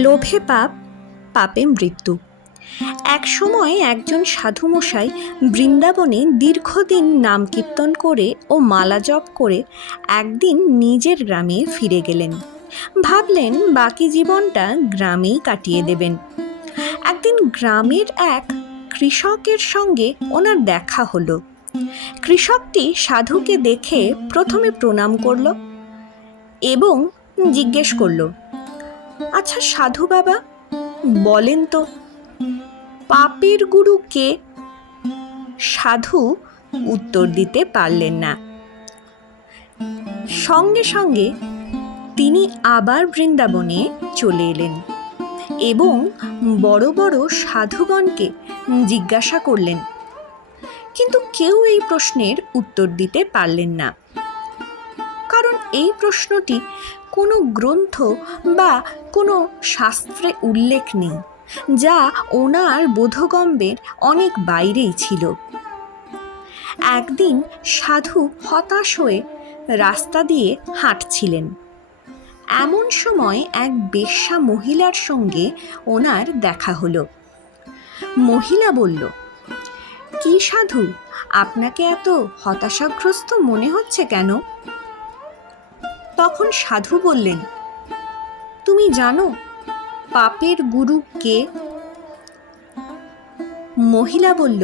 লোভে পাপ, পাপে মৃত্যু। এক সময় একজন সাধুমশাই বৃন্দাবনে দীর্ঘদিন নাম কীর্তন করে ও মালা জপ করে একদিন নিজের গ্রামে ফিরে গেলেন। ভাবলেন বাকি জীবনটা গ্রামেই কাটিয়ে দেবেন। একদিন গ্রামের এক কৃষকের সঙ্গে ওনার দেখা হলো। কৃষকটি সাধুকে দেখে প্রথমে প্রণাম করল এবং জিজ্ঞেস করল, আচ্ছা সাধু বাবা, বলেন তো পাপের গুরু কে? সাধু উত্তর দিতে পারলেন না। সঙ্গে সঙ্গে তিনি আবার বৃন্দাবনে চলে এলেন এবং বড় বড় সাধুগণকে জিজ্ঞাসা করলেন, কিন্তু কেউ এই প্রশ্নের উত্তর দিতে পারলেন না। কারণ এই প্রশ্নটি কোনো গ্রন্থ বা কোনো শাস্ত্রে উল্লেখ নেই, যা ওনার বোধগম্যের অনেক বাইরেই ছিল। একদিন সাধু হতাশ হয়ে রাস্তা দিয়ে হাঁটছিলেন। এমন সময় এক বেশ্যা মহিলার সঙ্গে ওনার দেখা হলো। মহিলা বলল, কি সাধু, আপনাকে এত হতাশাগ্রস্ত মনে হচ্ছে কেন? তখন সাধু বললেন, তুমি জানো পাপের গুরু কে? মহিলা বলল,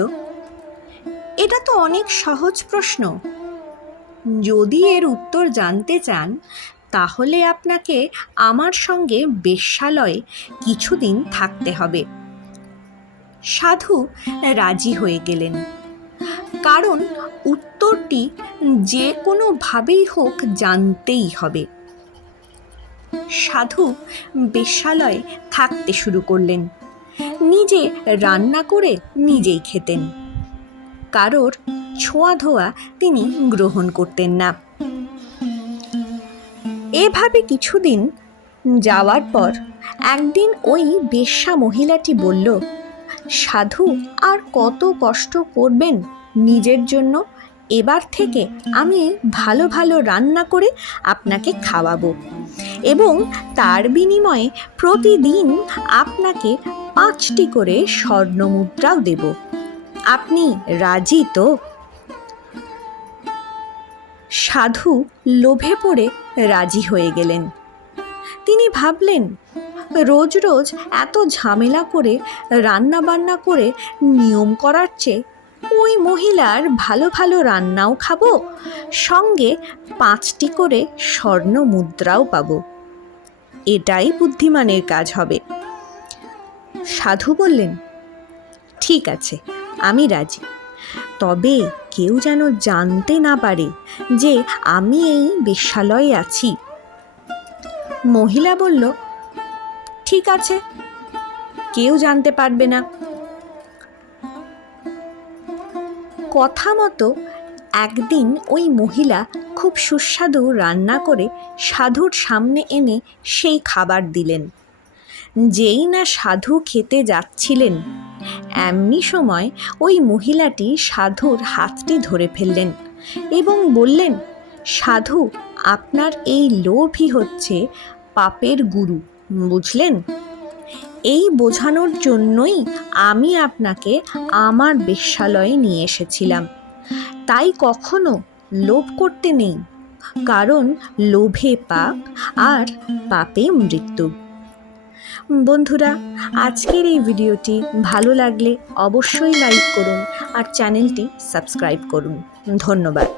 এটা তো অনেক সহজ প্রশ্ন। যদি এর উত্তর জানতে চান তাহলে আপনাকে আমার সঙ্গে বেশ্যালয়ে কিছুদিন থাকতে হবে। সাধু রাজি হয়ে গেলেন, কারণ উত্তরটি যে কোনোভাবেই হোক জানতেই হবে। সাধু বেশ্যালয়ে থাকতে শুরু করলেন। নিজে রান্না করে নিজেই খেতেন। কারোর ছোঁয়া ধোয়া তিনি গ্রহণ করতেন না। এভাবে কিছুদিন যাওয়ার পর একদিন ওই বেশ্যা মহিলাটি বলল, সাধু আর কত কষ্ট করবেন নিজের জন্য? এবার থেকে আমি ভালো ভালো রান্না করে আপনাকে খাওয়াবো এবং তার বিনিময়ে প্রতিদিন আপনাকে 5টি করে স্বর্ণমুদ্রাও দেব। আপনি রাজি তো? সাধু লোভে পড়ে রাজি হয়ে গেলেন। তিনি ভাবলেন, রোজ রোজ এত ঝামেলা করে রান্না বান্না করে নিয়ম করার চেয়ে ওই মহিলার ভালো ভালো রান্নাও খাবো, সঙ্গে 5টি করে স্বর্ণ মুদ্রাও পাবো। এটাই বুদ্ধিমানের কাজ হবে। সাধু বললেন, ঠিক আছে, আমি রাজি, তবে কেউ যেন জানতে না পারে যে আমি এই বেশ্যালয়ে আছি। মহিলা বলল, ঠিক আছে, কেউ জানতে পারবে না। কথা মতো একদিন ওই মহিলা খুব সুস্বাদু রান্না করে সাধুর সামনে এনে সেই খাবার দিলেন। যেই না সাধু খেতে যাচ্ছিলেন, এমনি সময় ওই মহিলাটি সাধুর হাতটি ধরে ফেললেন এবং বললেন, সাধু, আপনার এই লোভই হচ্ছে পাপের গুরু, বুঝলেন? এই বোঝানোর জন্যই আমি আপনাকে আমার বেশ্যালয়ে নিয়ে এসেছিলাম। তাই কখনো লোভ করতে নেই, কারণ লোভে পাপ আর পাপে মৃত্যু। বন্ধুরা, আজকের এই ভিডিওটি ভালো লাগলে অবশ্যই লাইক করুন আর চ্যানেলটি সাবস্ক্রাইব করুন। ধন্যবাদ।